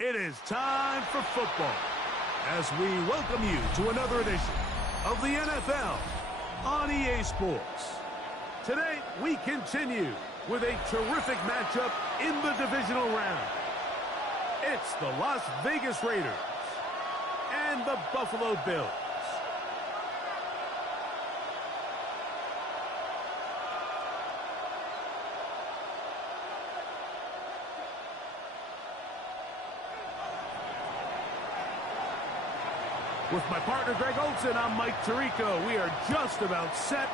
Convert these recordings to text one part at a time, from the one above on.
It is time for football as we welcome you to another edition of the NFL on EA Sports. Today, we continue with a terrific matchup in the divisional round. It's the Las Vegas Raiders and the Buffalo Bills. With my partner, Greg Olson, I'm Mike Tirico. We are just about set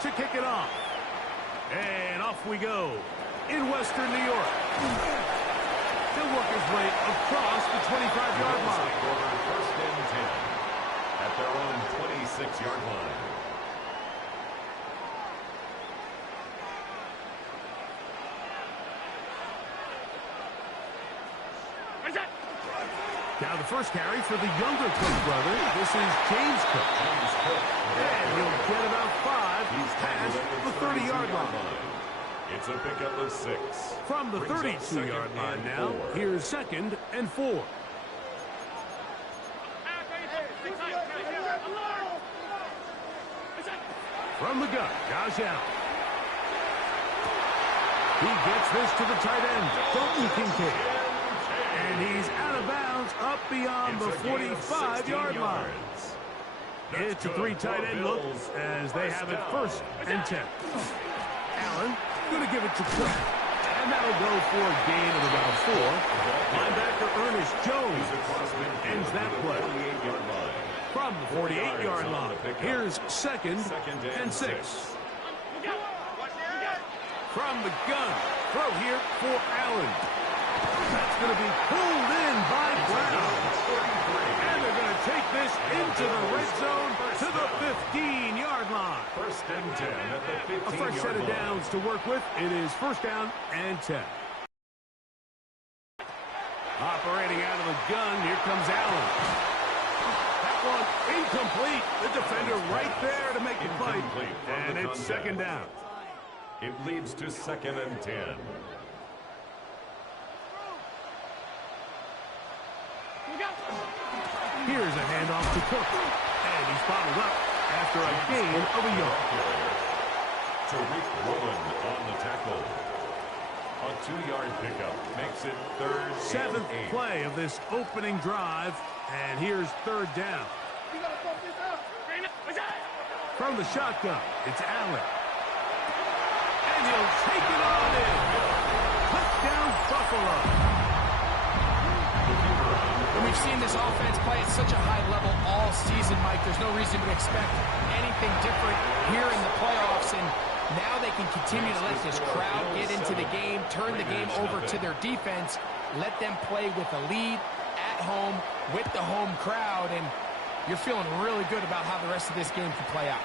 to kick it off. And off we go in Western New York. He'll work his way across the 25-yard line. First and 10 at their own 26-yard line. Now the first carry for the younger Cook brother. This is James Cook. And he'll get about 5 past the 30-yard line. It's a pickup of 6. From the 32-yard line now, here's 2nd and 4. From the gun, Josh Allen. He gets this to the tight end, Dalton Kincaid. And he's out of bounds up beyond the 45-yard line. It's a 3 tight end look as they have it 1st and 10. Allen going to give it to Cook. And that'll go for a gain of about 4. Linebacker Ernest Jones ends that play. From the 48-yard line, here's 2nd and 6. From the gun, throw here for Allen. That's going to be pulled in by Brown. And they're going to take this into the red zone to the 15-yard line. 1st and 10 at the 15-yard line. A fresh set of downs to work with. It is 1st down and 10. Operating out of the gun, here comes Allen. That one incomplete. The defender right there to make the play. And it's 2nd down. It leads to 2nd and 10. Here's a handoff to Cook. And he's bottled up after a gain of a yard. Tariq Woolen on the tackle. A 2-yard pickup makes it 3rd 7th and 8. play of this opening drive. And here's 3rd down. From the shotgun, it's Allen. And he'll take it on in. Touchdown, Buffalo. And we've seen this offense play at such a high level all season, Mike. There's no reason to expect anything different here in the playoffs. And now they can continue to let this crowd get into the game, turn the game over to their defense, let them play with a lead at home with the home crowd. And you're feeling really good about how the rest of this game can play out.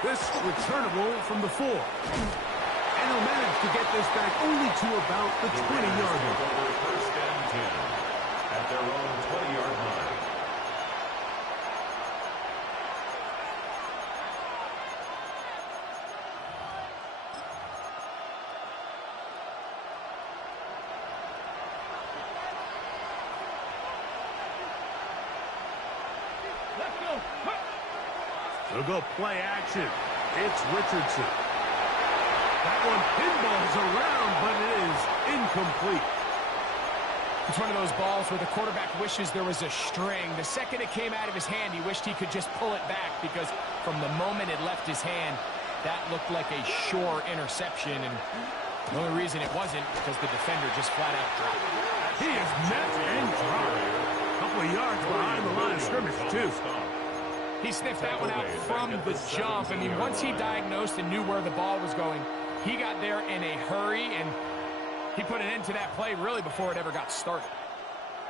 This returnable from the 4. And he'll manage to get this back only to about the 20-yard line. 1st and 10 at their own 20-yard line. They'll go play action. It's Richardson. That one pinballs around, but it is incomplete. It's one of those balls where the quarterback wishes there was a string. The second it came out of his hand, he wished he could just pull it back because from the moment it left his hand, that looked like a sure interception. And The only reason it wasn't because the defender just flat out dropped. He is met and dropped. A couple of yards behind the line of scrimmage, too. He sniffed that one out from the jump. I mean, once he diagnosed and knew where the ball was going, he got there in a hurry, and he put an end to that play really before it ever got started.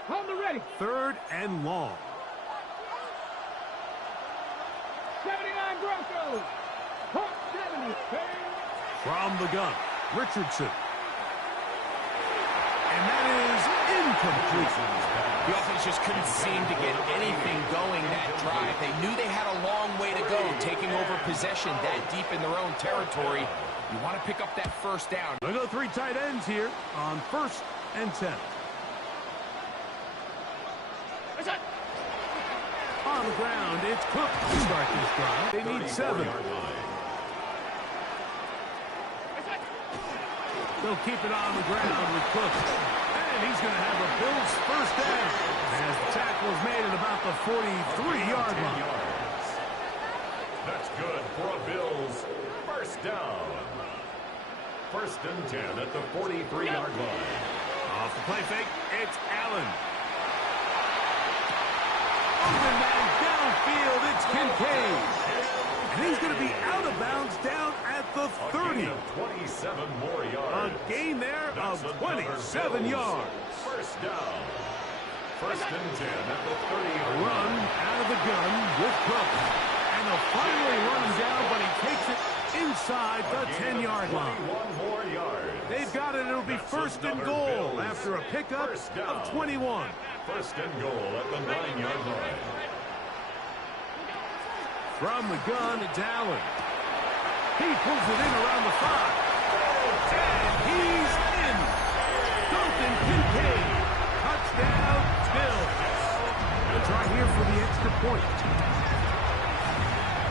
On the ready. 3rd and long. 79 Broncos. 70. From the gun, Richardson. And that is incomplete. The offense just couldn't seem to get anything going that drive. They knew they had a long way to go, taking over possession that deep in their own territory. You want to pick up that first down. They'll go 3 tight ends here on 1st and 10. On the ground, it's Cook to start this drive. They need 7. They'll keep it on the ground with Cook. And he's going to have a Bills first down as the tackle is made at about the 43-yard line. That's good for a Bills first down. 1st and 10 at the 43-yard line. Off the play fake, it's Allen. Open man downfield, it's Kincaid. And he's going to be out of bounds down at the 30. 27 more yards. A gain there of 27 yards. First down. 1st and 10 at the 30-yard line. Run out of the gun with Cook. And they'll finally run him down, but he takes it inside the 10-yard line. 21 more yards. They've got it. It'll be 1st and goal after a pickup of 21. 1st and goal at the 9-yard line. From the gun, it's Allen. He pulls it in around the 5. And he's in. Dalton Kincaid. Touchdown, Bills. It's right here for the extra point.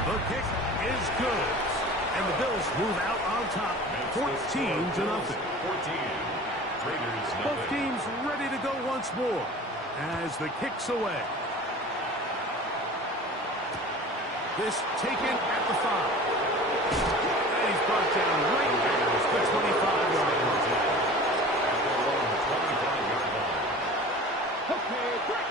The kick is good. And the Bills move out on top, 14-0. 14. Raiders Both teams ready to go once more as the kick's away. This taken at the 5. And he's brought down right at the 25-yard line. Okay, break.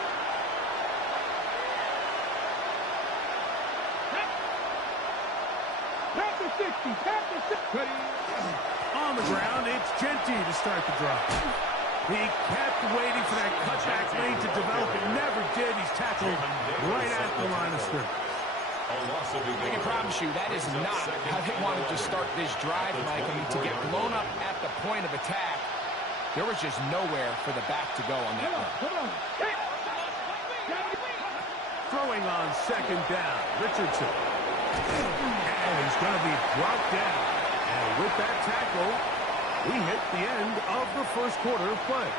Pass the 60. Pass the 60. On the ground, it's Genty to start the drive. He kept waiting for that cutback lane to develop. It never did. He's tackled right at the line of scrimmage. I can promise you that is not how they wanted to start this drive, Mike. I mean, to get blown up at the point of attack, there was just nowhere for the back to go on that run. Come on. Throwing on 2nd down, Richardson. And he's going to be brought down. And with that tackle, we hit the end of the 1st quarter of play.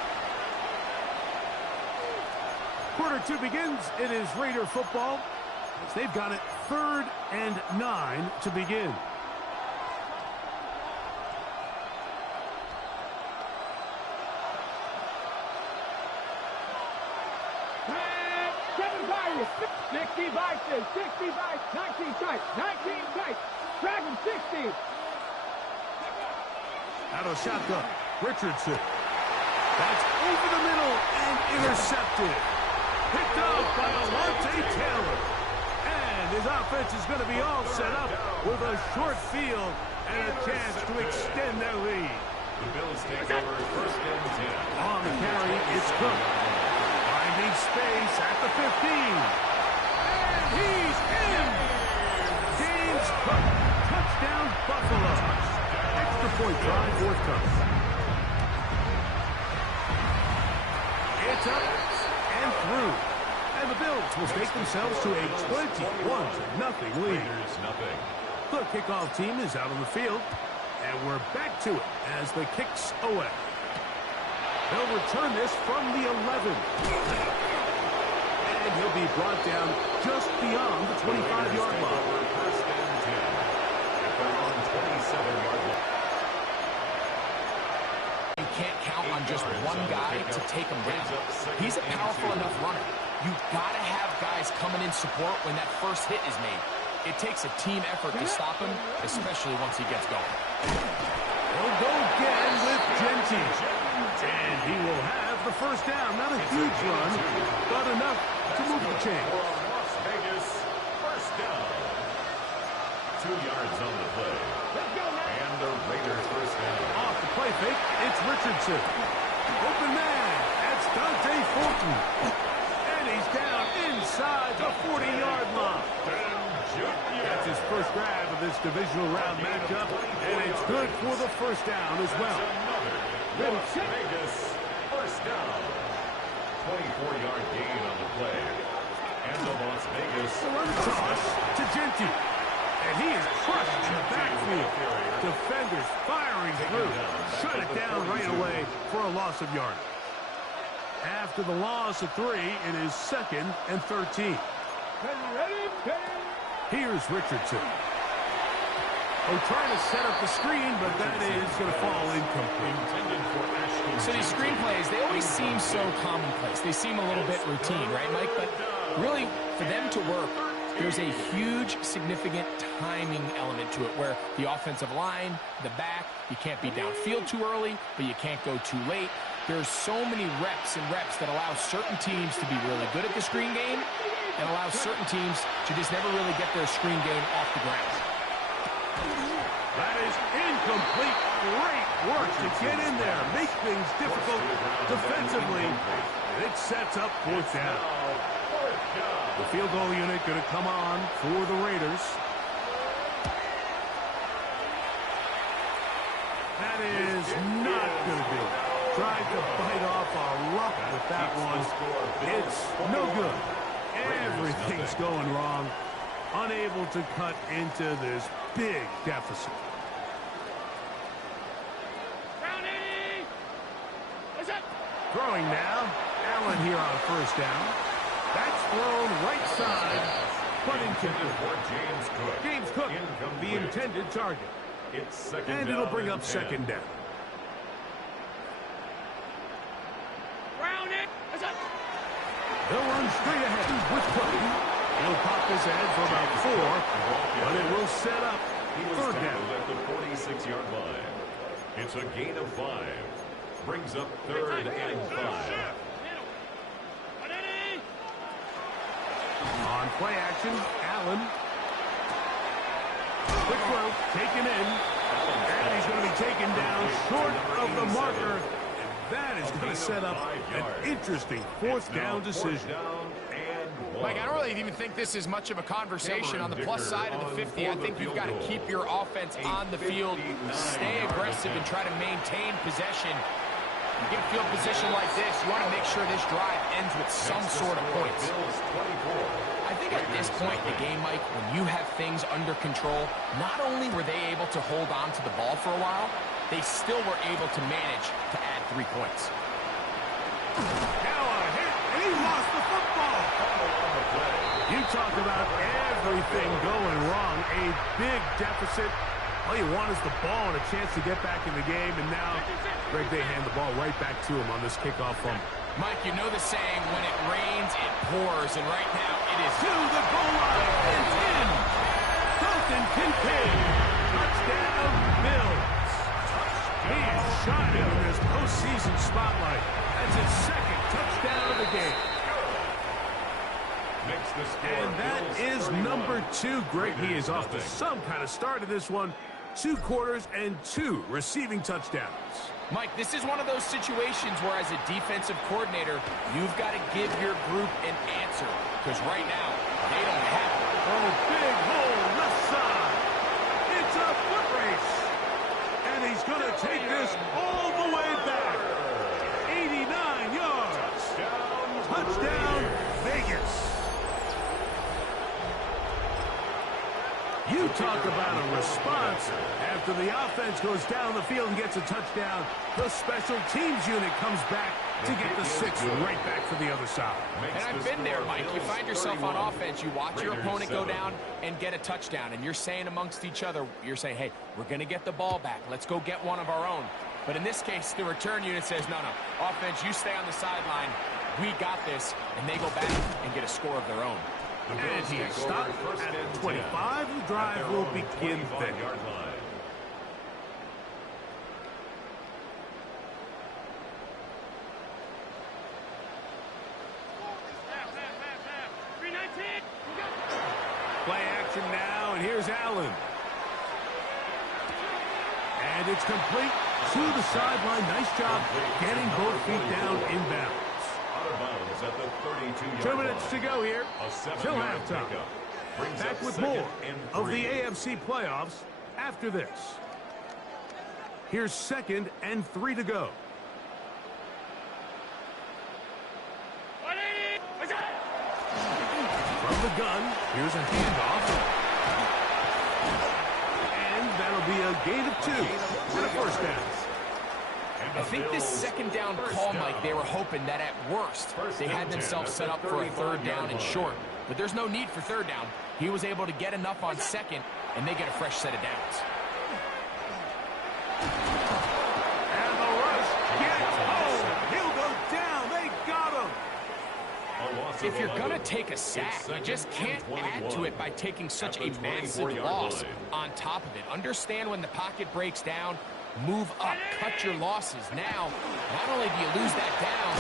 Quarter 2 begins. It is Raider football. They've got it 3rd and 9 to begin. And 7 Pirates. 60 Vikings. 60 Vikings. 19 tight. 19 tight. Dragon 60. Out of shotgun, Richardson. That's over the middle and intercepted. Picked up by Alontae Taylor. And his offense is going to be all set up with a short field and a chance to extend their lead. The Bills take over 1st and 10. On the carry, it's Cook. Finding space at the 15. And he's in. James Cook. Touchdown, Buffalo. Extra point drive forthcoming. It's up and through. And the Bills will take themselves to a 21-0 lead. The kickoff team is out on the field. And we're back to it as the kick's away. They'll return this from the 11. And he'll be brought down just beyond the 25-yard line. 1st and 10 at their own 27-yard line. You can't count on just one guy to take him down. He's a powerful enough runner. You've got to have guys coming in support when that first hit is made. It takes a team effort to stop him, especially once he gets going. He'll go again with Genty. And he will have the first down. Not a huge run, but enough to move the chain. Las Vegas, first down. 2 yards on the play. And the Raiders first down. Off the play fake, it's Richardson. Open man, that's Dante Fulton. And he's down inside the 40-yard line. That's his first grab of this divisional round matchup, and it's good for the first down as well. Las Vegas, first down. 24-yard gain on the play. And the Las Vegas. The run toss to Genty. And he is crushed in the backfield. Defenders firing through. Shut it down right away for a loss of yardage. After the loss of 3, it is 2nd and 13. Here's Richardson. Oh, trying to set up the screen, but that is going to fall incomplete. So these screen plays, they always seem so commonplace. They seem a little bit routine, right, Mike? But really, for them to work, there's a huge, significant timing element to it where the offensive line, the back, you can't be downfield too early, but you can't go too late. There's so many reps and reps that allow certain teams to be really good at the screen game and allow certain teams to just never really get their screen game off the ground. That is incomplete. Great work to get in there. Make things difficult defensively. It sets up 4th down. The field goal unit going to come on for the Raiders. That is not going to do. Tried to bite off a lot with that one. It's no good. Everything's going wrong. Unable to cut into this big deficit. Throwing now. Allen here on first down. That's thrown right side, but intended for James Cook. James Cook, the intended target. It's second and down it'll bring up 10. second down. They'll run straight ahead with Cook. He'll pop his head for about 4, but it will set up third down. At the 46-yard line. It's a gain of 5. Brings up 3rd and 5. On play action, Allen. Quick throw, taken in. And he's going to be taken down short of the marker. That is going to set up an interesting 4th down decision. Mike, I don't really even think this is much of a conversation on the plus side of the 50. I think you've got to keep your offense on the field, stay aggressive, and try to maintain possession. You get a field position like this, you want to make sure this drive ends with some sort of points. I think at this point in the game, Mike, when you have things under control, not only were they able to hold on to the ball for a while, they still were able to manage to add 3 points. Now a hit, and he lost the football. You talk about everything going wrong. A big deficit. All you want is the ball and a chance to get back in the game, and now Greg, they hand the ball right back to him on this kickoff fumble. Mike, you know the saying, when it rains, it pours, and right now it is to the goal line and in. Dalton Kincaid, touchdown Bills. He is shining in this postseason spotlight. That's his 2nd touchdown of the game. And that is number 2. Greg, he is off to some kind of start of this one. 2 quarters and 2 receiving touchdowns. Mike, this is one of those situations where as a defensive coordinator, you've got to give your group an answer. Because right now, they don't have it. Oh, big hole left side. It's a foot race. And he's going to take this all the way back. 89 yards. Touchdown, Vegas. You talk about a response. After the offense goes down the field and gets a touchdown, the special teams unit comes back to get the 6 right back for the other side. And I've been there, Mike. You find yourself on offense, you watch your opponent go down and get a touchdown, and you're saying amongst each other, you're saying, hey, we're going to get the ball back. Let's go get one of our own. But in this case, the return unit says, no, offense, you stay on the sideline. We got this, and they go back and get a score of their own. And he is stopped at 25. The drive will begin then. action now, and here's Allen. And it's complete to the sideline. Nice job getting both feet down inbounds. Out of bounds at the 32-yard 2 minutes to go here till halftime. Back with more of the AFC playoffs after this. Here's 2nd and 3 to go. From the gun, here's a handoff. And that'll be a gain of 2 and a first down. I think this second down call, Mike, they were hoping that at worst they had themselves set up for a 3rd down and short. But there's no need for 3rd down. He was able to get enough on 2nd, and they get a fresh set of downs. And the rush gets home. He'll go down. They got him. If you're going to take a sack, you just can't add to it by taking such a massive loss on top of it. Understand when the pocket breaks down, move up, cut your losses. Now, not only do you lose that down,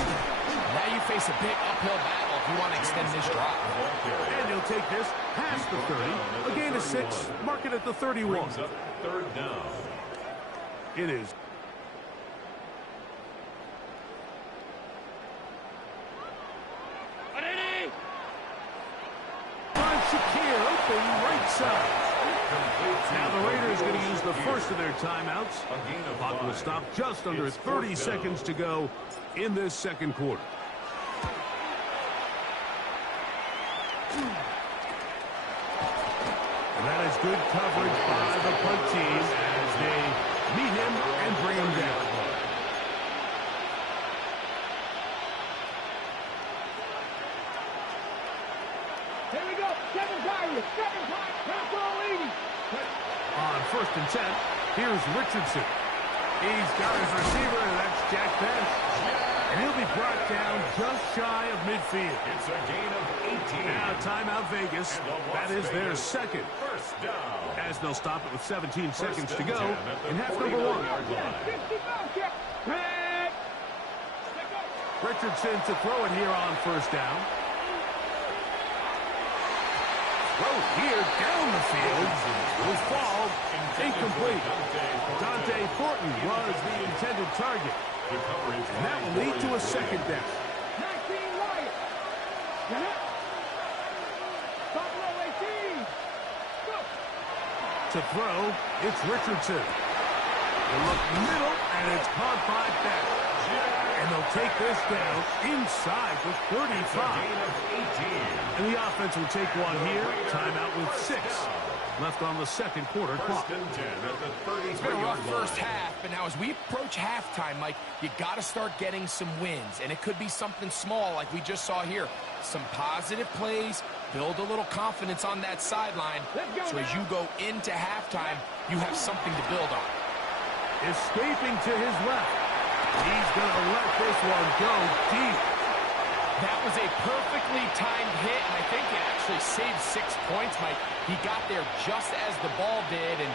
now you face a big uphill battle if you want to extend this drive. And he'll take this past the 30. A gain of 6. Mark it at the 31. 3rd down. It is. Shakir open right side. Now the Raiders going to use the first of their timeouts. The clock will stop just under 30 seconds to go in this second quarter. And that is good coverage by the punt team as they meet him and bring him down. Here we go. 7 Tigers. 7 Tigers. Control leading. On 1st and 10, here's Richardson. He's got his receiver, and that's Jack Bench. And he'll be brought down just shy of midfield. It's a gain of 18. Now timeout Vegas. That is their 2nd. 1st down. As they'll stop it with 17 seconds to go in half number 1. Richardson to throw it here on 1st down. Throw here down the field. Will fall. Incomplete. Dante Thornton was the intended target. And that will lead to a 2nd down. 19 Wyatt. Buffalo 18. Go. To throw, it's Richardson. They look middle, and it's caught by Beck. And they'll take this down inside the 35. And the offense will take one here. Timeout with 6 left on the second quarter clock. It's been a rough first half, but now as we approach halftime, Mike, you got to start getting some wins. And it could be something small like we just saw here. Some positive plays, build a little confidence on that sideline. So as you go into halftime, you have something to build on. Escaping to his left. He's going to let this one go deep. That was a perfectly timed hit, and I think it actually saved 6 points, Mike. He got there just as the ball did, and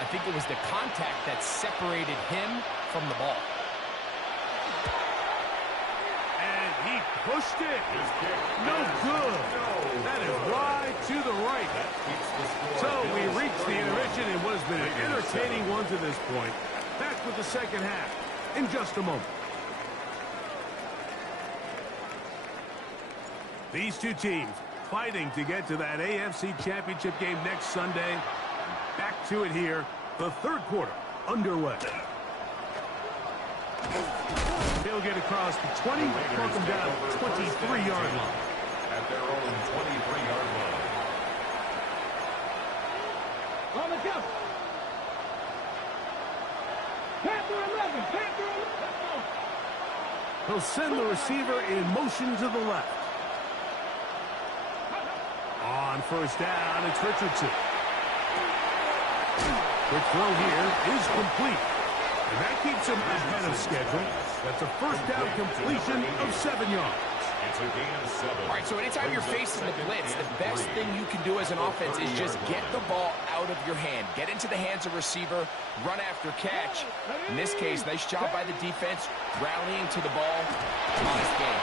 I think it was the contact that separated him from the ball. And he pushed it. No good. That is wide to the right. So we reached the intermission in what has been an entertaining one to this point. Back with the second half in just a moment. These two teams fighting to get to that AFC Championship game next Sunday. Back to it here. The third quarter underway. They'll get across the 20, welcome down 23-yard line. At their own 23-yard line. On the jump. Panther 11. Panther 11. He'll send the receiver in motion to the left. On first down, it's Richardson. The throw here is complete. And that keeps him ahead of schedule. That's a first down completion of 7 yards. It's a gain of 7. All right, so anytime you're facing the blitz, the best thing you can do as an offense is just get the ball out of your hand. Get into the hands of receiver, run after catch. In this case, nice job by the defense, rallying to the ball. Nice game.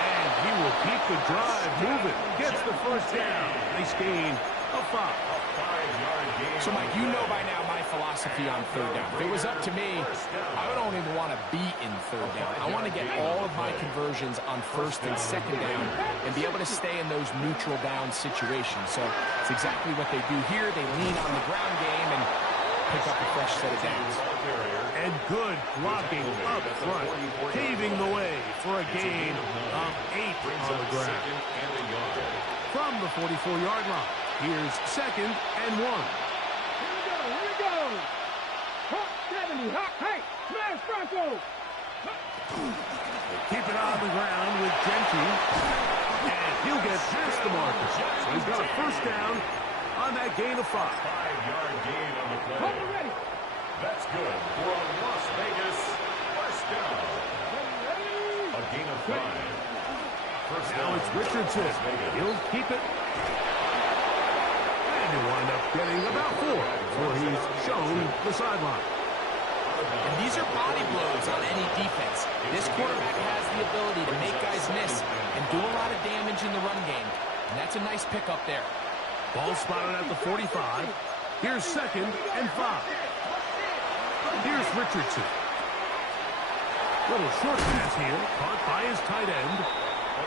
And he will keep the drive moving. Gets the first down. Nice gain a 5. So, Mike, you know by now my philosophy on third down. If it was up to me, I don't even want to be in third down. I want to get all of my conversions on first and second down and be able to stay in those neutral down situations. So it's exactly what they do here. They lean on the ground game and pick up a fresh set of downs. And good blocking up front, paving the way for a gain of 8 on the ground. From the 44-yard line, here's 2nd and 1. Here we go. Hot 70, hot, hey, smash Bronco. Keep it on the ground with Genty. And he'll get past the marker. So he's got a first down on that gain of 5. 5-yard gain on the play. Hold it ready. That's good for a Las Vegas first down. A gain of 5. First Now down. it's Richardson. He'll keep it. And he'll wind up getting about 4 before he's shown the sideline. And these are body blows on any defense. This quarterback has the ability to make guys miss and do a lot of damage in the run game. And that's a nice pickup there. Ball spotted at the 45. Here's 2nd and 5. Here's Richardson. Little short pass here, caught by his tight end.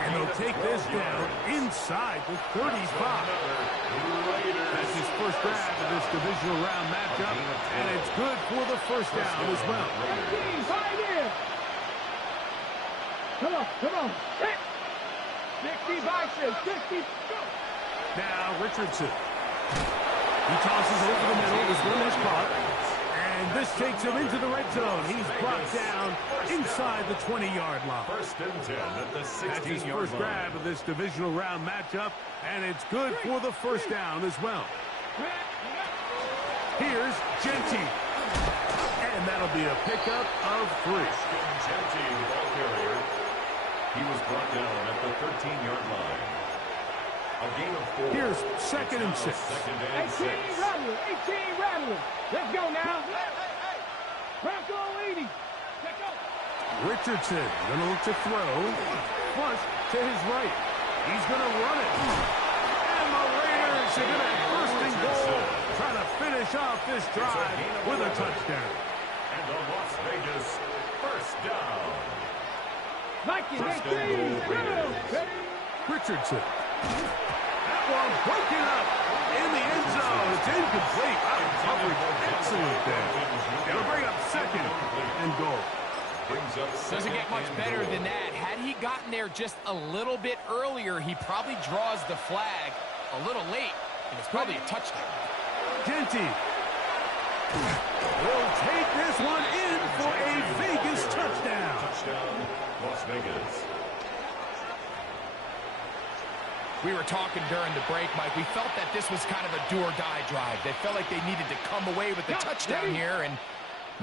And they'll take this down inside the 35. That's his first grab of this divisional round matchup, and it's good for the first down as well. 18, 5 in. Come on. Hit. 60 boxes, 60, go. Now Richardson. He tosses over the middle. This one is caught. And this takes him into the red zone. He's brought down inside the 20-yard line. First and 10 at the 16-yard line. That's his first grab of this divisional round matchup, and it's good for the first down as well. Here's Genty. And that'll be a pickup of 3. Genty, the ball carrier. He was brought down at the 13-yard line. A gain of 4. Here's 2nd and 6. 18 rattling, 18 rattling. Let's go now. Bronco 80. Let's go. Richardson gonna look to throw. Flush to his right. He's gonna run it. And the Raiders are gonna have first and goal. Trying to finish off this drive with a touchdown. And the Las Vegas first down. Mikey, First 18. and goal, Go. Richardson. That one broken up in the end zone. It's incomplete. Coverage excellent there. It'll bring up 2nd and goal. Brings up Doesn't get much better than that. Had he gotten there just a little bit earlier, he probably draws the flag a little late, and it's probably a touchdown. Genty will take this one in for a Vegas touchdown. Touchdown, Las Vegas. We were talking during the break, Mike. We felt that this was kind of a do-or-die drive. They felt like they needed to come away with the touchdown here, and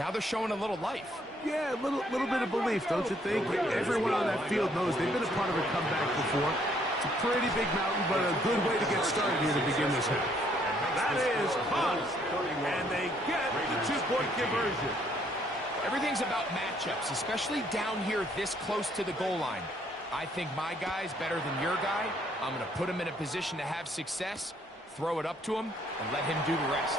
now they're showing a little life. Yeah, a little bit of belief, don't you think? Everyone on that field knows they've been a part of a comeback before. It's a pretty big mountain, but a good way to get started here to begin this half. That is Hunt, and they get the 2-point conversion. Everything's about matchups, especially down here this close to the goal line. I think my guy's better than your guy. I'm going to put him in a position to have success, throw it up to him, and let him do the rest.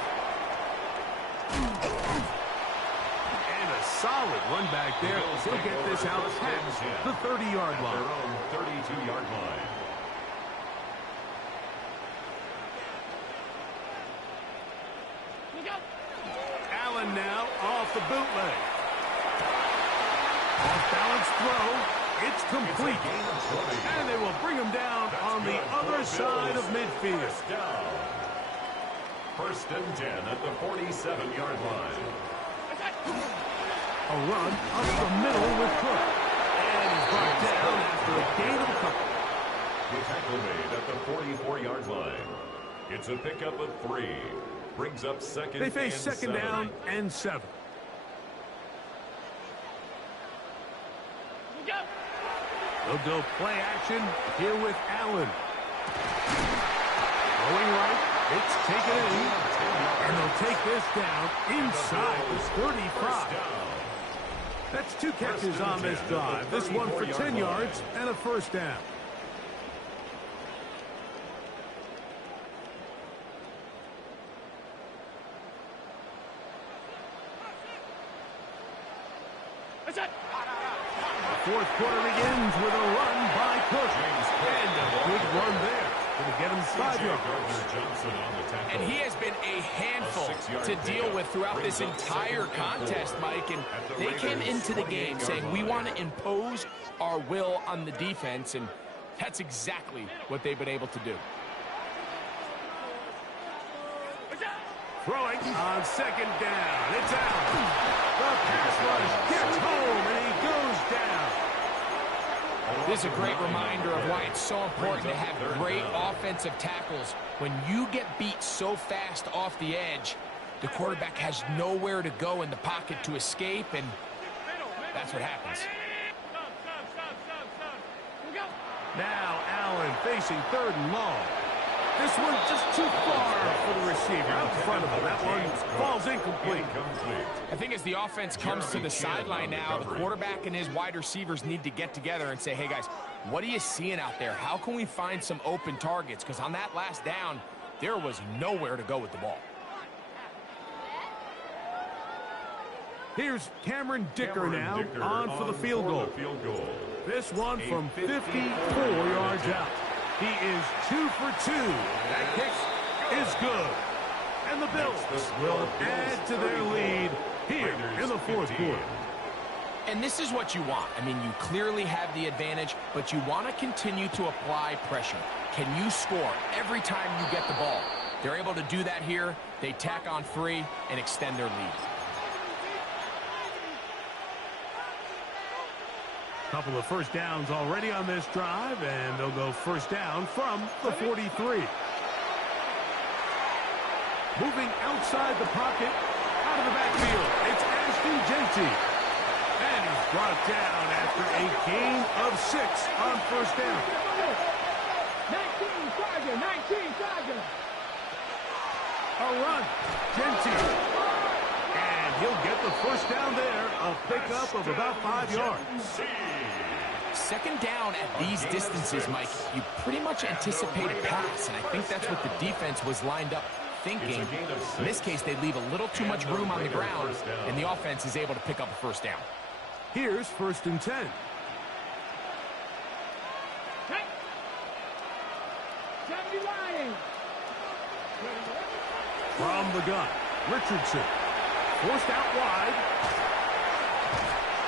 And a solid run back there. He'll get this out past the 30-yard line. Their own 32-yard line. Allen now off the bootleg. Off-balance throw. It's complete. And they will bring him down on the other side of midfield. First down. First and 10 at the 47-yard line. A run up the middle with Cook. And he's brought down after a gain of a couple. The tackle made at the 44-yard line. It's a pickup of 3. Brings up 2nd They face and 2nd 7. down and 7. They'll go play action here with Allen. Going right. It's taken in. And they'll take this down inside the 35. That's 2 catches on this drive. This one for 10 yards and a first down. The fourth quarter begins with a run by Cook. And a good run there. Going to get him 5 yards. And he has been a handful to deal with throughout this entire contest, Mike. And they came into the game saying, we want to impose our will on the defense. And that's exactly what they've been able to do. Throwing on second down. It's out. The pass rush gets home, and he goes down. This is a great reminder of why it's so important to have great offensive tackles. When you get beat so fast off the edge, the quarterback has nowhere to go in the pocket to escape, and that's what happens. Now Allen facing 3rd and long. This one just too far for the receiver out in front of him. That one falls incomplete. I think as the offense comes to the sideline now, the quarterback and his wide receivers need to get together and say, hey, guys, what are you seeing out there? How can we find some open targets? Because on that last down, there was nowhere to go with the ball. Here's Cameron Dicker now on for the field goal. This one from 54 yards out. He is 2 for 2. That kick is good. And the Bills will add to their lead here in the fourth quarter. And this is what you want. I mean, you clearly have the advantage, but you want to continue to apply pressure. Can you score every time you get the ball? They're able to do that here. They tack on 3 and extend their lead. Couple of first downs already on this drive, and they'll go first down from the 43. Moving outside the pocket, out of the backfield, it's Ashton Jeanty. And he's brought down after a gain of 6 on first down. 19 Charger. A run, Jeanty. And he'll get the first down there, a pickup of about 5 yards. Second down at these distances, Mike, you pretty much anticipate a pass, and I think that's what the defense was lined up thinking. In this case, they leave a little too much room on the ground, and the offense is able to pick up a first down. Here's 1st and 10. From the gun, Richardson. Forced out wide.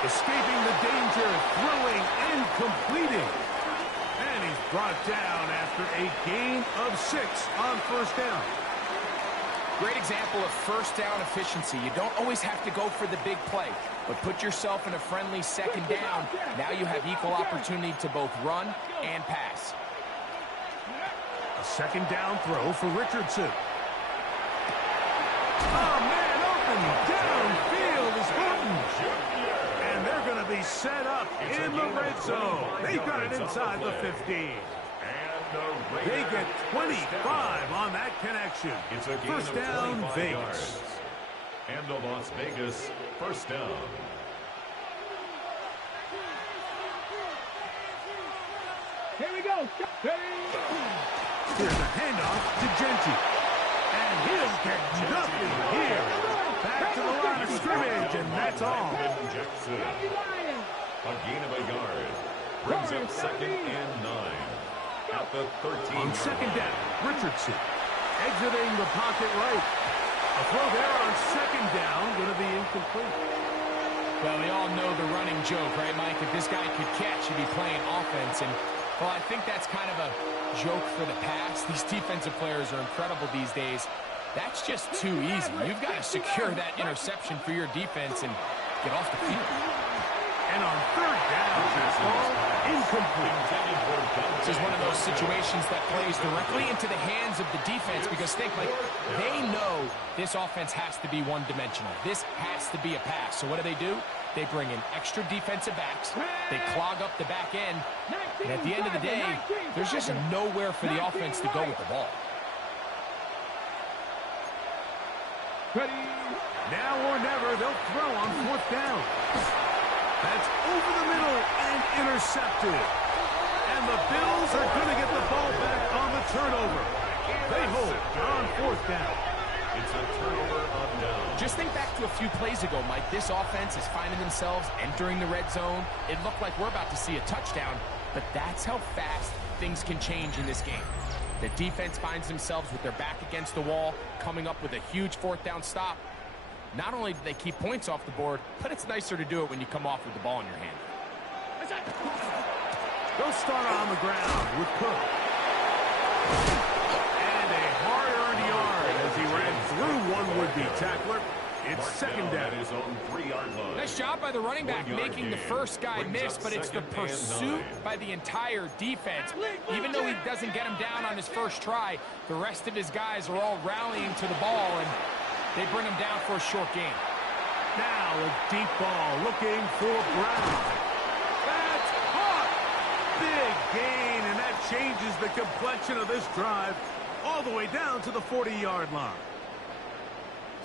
Escaping the danger, throwing and completing. And he's brought down after a gain of 6 on first down. Great example of first down efficiency. You don't always have to go for the big play, but put yourself in a friendly second down. Now you have equal opportunity to both run and pass. A second down throw for Richardson. Oh, man, open downfield is Horton. And they're going to be set up in the red zone. They got it inside the 15. They get 25 on that connection. It's a gain first of down, 25 Vegas. yards. And the Las Vegas first down. Here we go. Here's a handoff to Jeanty. And he'll get nothing here. Back to the line of scrimmage, and that's all. Jackson. A gain of a yard. Brings up 2nd and 9. At the 13. On second down, Richardson exiting the pocket right. A throw there on second down, going to be incomplete. Well, we all know the running joke, right, Mike? If this guy could catch, he'd be playing offense. And, well, I think that's kind of a joke for the past. These defensive players are incredible these days. That's just too easy. You've got to secure that interception for your defense and get off the field. And on third down, ball incomplete. This is one of those situations that plays directly into the hands of the defense because think, like, they know this offense has to be one-dimensional. This has to be a pass. So what do? They bring in extra defensive backs. They clog up the back end. And at the end of the day, there's just nowhere for the offense to go with the ball. Ready. Now or never, they'll throw on fourth down. That's over the middle and intercepted. And the Bills are going to get the ball back on the turnover. They hold on fourth down. It's a turnover on down. Just think back to a few plays ago, Mike. This offense is finding themselves entering the red zone. It looked like we're about to see a touchdown, but that's how fast things can change in this game. The defense finds themselves with their back against the wall, coming up with a huge fourth down stop. Not only do they keep points off the board, but it's nicer to do it when you come off with the ball in your hand. They'll start on the ground with Cook. And a hard-earned yard as he ran through one would-be tackler. It's second down. At his own 3-yard line. Nice job by the running back, making the first guy miss, but it's the pursuit by the entire defense. Even though he doesn't get him down on his first try, the rest of his guys are all rallying to the ball, and they bring him down for a short gain. Now a deep ball looking for Brown. That's caught. Big gain, and that changes the complexion of this drive all the way down to the 40-yard line.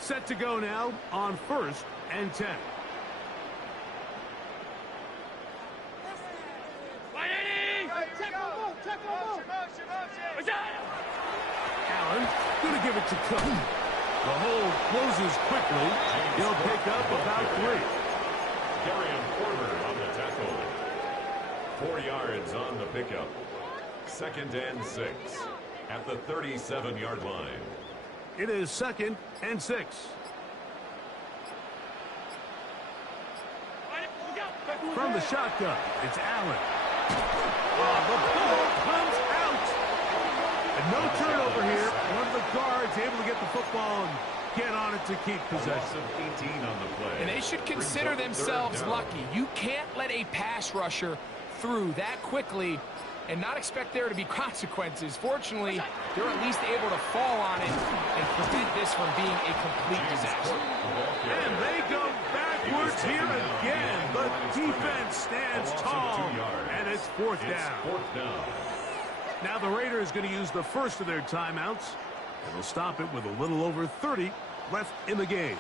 Set to go now on 1st and 10. Allen going to give it to Cook. The hole closes quickly. He'll pick up about 3. Darian Porter on the tackle. 4 yards on the pickup. 2nd and 6 at the 37-yard line. It is 2nd and 6. From the shotgun, it's Allen. The ball comes out. And no turnover here. One of the guards able to get the football and get on it to keep possession. 18 on the play. And they should consider themselves lucky. You can't let a pass rusher through that quickly and not expect there to be consequences. Fortunately, they're at least able to fall on it and prevent this from being a complete disaster. And they go backwards here again. The defense stands tall, and it's 4th down. Now the Raiders going to use the first of their timeouts. It'll stop it with a little over 30 left in the game.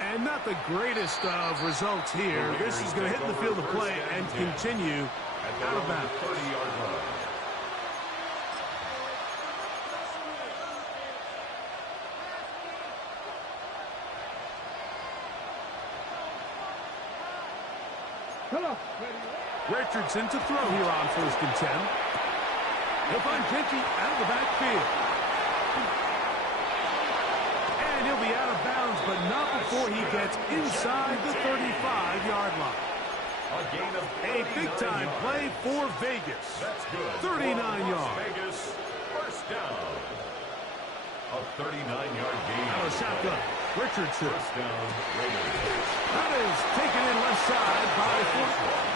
And not the greatest of results here. This is going to hit the field of play and continue out of bounds. 30-yard line. Richardson to throw here on 1st and 10. He'll find Jenke out of the backfield. And he'll be out of bounds, but not before he gets inside the 35-yard line. A big-time play for Vegas. That's good. 39 yards. Vegas, 1st down. A 39-yard gain. Out of shotgun. Richardson. 1st down, Raiders. That is taken in left side by Fort.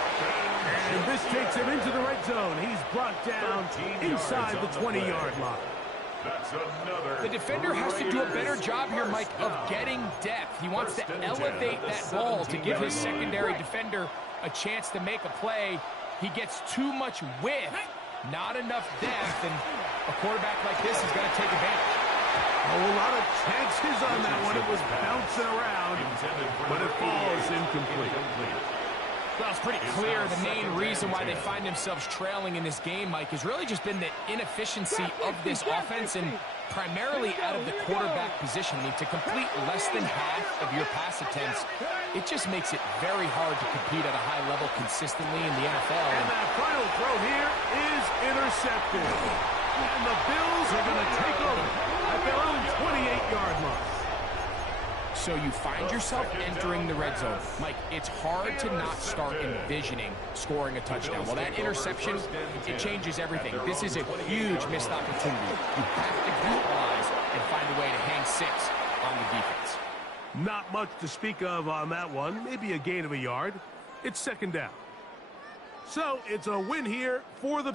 And this takes him into the red zone. He's brought down inside the 20-yard line. That's another. The defender has to do a better job here, Mike, of getting depth. He wants to elevate that ball to give his secondary defender a chance to make a play. He gets too much width, not enough depth, and a quarterback like this is going to take advantage. A lot of chances on that one. It was bouncing around, but it falls incomplete. Well, it's pretty clear the main reason why they find themselves trailing in this game, Mike, has really just been the inefficiency of this offense and primarily out of the quarterback position. I mean, to complete less than half of your pass attempts, it just makes it very hard to compete at a high level consistently in the NFL. And that final throw here is intercepted. And the Bills are going to take over at their own 28-yard line. So you find yourself entering the red zone. Mike, it's hard to not start envisioning scoring a touchdown. Well, that interception, it changes everything. This is a huge missed opportunity. You have to capitalize and find a way to hang 6 on the defense. Not much to speak of on that one. Maybe a gain of a yard. It's 2nd down. So it's a win here for the